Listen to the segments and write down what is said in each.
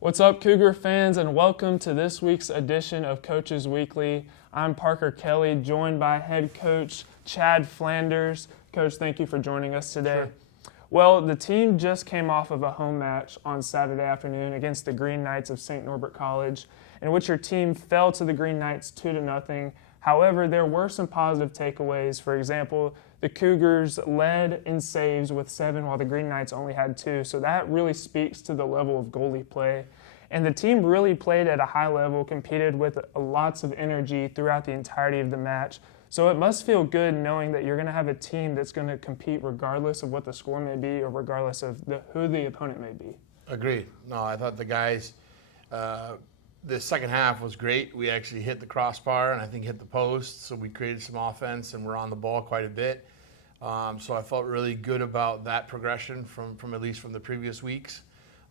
What's up, Cougar fans, and welcome to this week's edition of Coaches Weekly. I'm Parker Kelly, joined by head coach Chad Flanders. Coach, thank you for joining us today. Sure. Well, the team just came off of a home match on Saturday afternoon against the Green Knights of St. Norbert College, in which your team fell to the Green Knights 2-0. However, there were some positive takeaways. For example, the Cougars led in saves with 7 while the Green Knights only had 2. So that really speaks to the level of goalie play. And the team really played at a high level, competed with lots of energy throughout the entirety of the match. So it must feel good knowing that you're going to have a team that's going to compete regardless of what the score may be or regardless of who the opponent may be. Agreed. No, I thought the guys, the second half was great. We actually hit the crossbar and I think hit the post, so we created some offense and we're on the ball quite a bit. So I felt really good about that progression from at least from the previous weeks.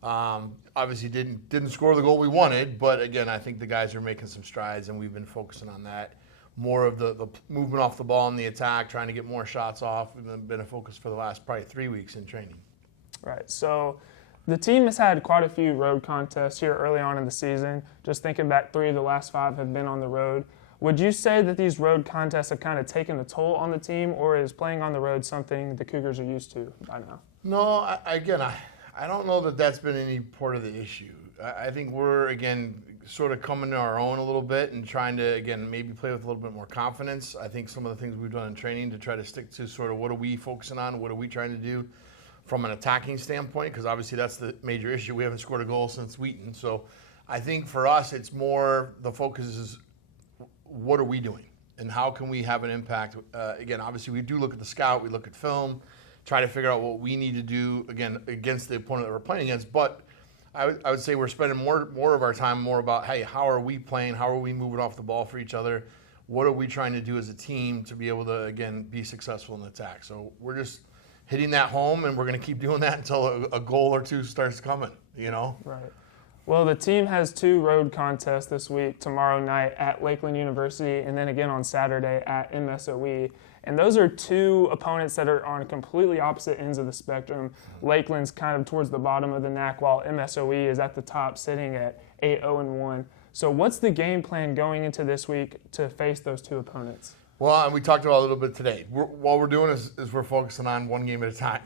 Obviously didn't score the goal we wanted, but again, I think the guys are making some strides and we've been focusing on that. More of the movement off the ball in the attack, trying to get more shots off, and been a focus for the last probably 3 weeks in training. Right. So the team has had quite a few road contests here early on in the season. Just thinking back, 3 of the last 5 have been on the road. Would you say that these road contests have kind of taken a toll on the team, or is playing on the road something the Cougars are used to by now? No, I don't know that that's been any part of the issue. I think we're, again, sort of coming to our own a little bit and trying to, again, maybe play with a little bit more confidence. I think some of the things we've done in training to try to stick to sort of what are we focusing on, what are we trying to do from an attacking standpoint, because obviously that's the major issue. We haven't scored a goal since Wheaton. So I think for us it's more the focus is what are we doing and how can we have an impact. Again, obviously we do look at the scout, we look at film, try to figure out what we need to do, again, against the opponent that we're playing against. But I would say we're spending more of our time more about, hey, how are we playing? How are we moving off the ball for each other? What are we trying to do as a team to be able to, again, be successful in the attack? So we're just hitting that home, and we're going to keep doing that until a goal or two starts coming, you know? Right. Well, the team has 2 road contests this week, tomorrow night at Lakeland University, and then again on Saturday at MSOE. And those are 2 opponents that are on completely opposite ends of the spectrum. Lakeland's kind of towards the bottom of the NAC, while MSOE is at the top, sitting at 8-0-1. So what's the game plan going into this week to face those 2 opponents? Well, and we talked about it a little bit today. What we're doing is we're focusing on one game at a time.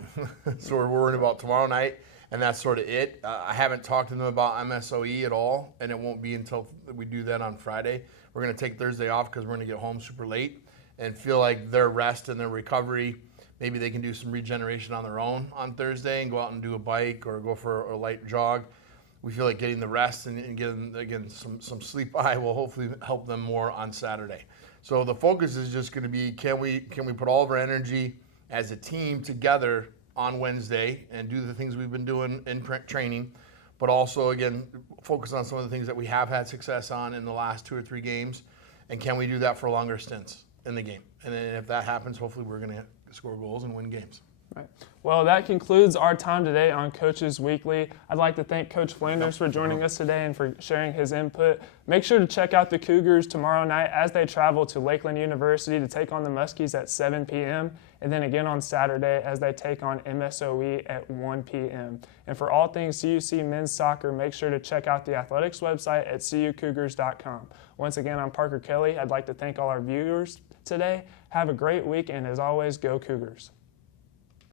So we're worrying about tomorrow night, and that's sort of it. I haven't talked to them about MSOE at all, and it won't be until we do that on Friday. We're going to take Thursday off because we're going to get home super late and feel like their rest and their recovery, maybe they can do some regeneration on their own on Thursday and go out and do a bike or go for a light jog. We feel like getting the rest and getting, again, some sleep eye will hopefully help them more on Saturday. So the focus is just going to be, can we put all of our energy as a team together on Wednesday and do the things we've been doing in training, but also, again, focus on some of the things that we have had success on in the last 2 or 3 games, and can we do that for longer stints in the game? And then if that happens, hopefully we're going to score goals and win games. Right. Well, that concludes our time today on Coaches Weekly. I'd like to thank Coach Flanders for joining us today and for sharing his input. Make sure to check out the Cougars tomorrow night as they travel to Lakeland University to take on the Muskies at 7 p.m. and then again on Saturday as they take on MSOE at 1 p.m. And for all things CUC men's soccer, make sure to check out the athletics website at cucougars.com. Once again, I'm Parker Kelly. I'd like to thank all our viewers today. Have a great week, and as always, go Cougars.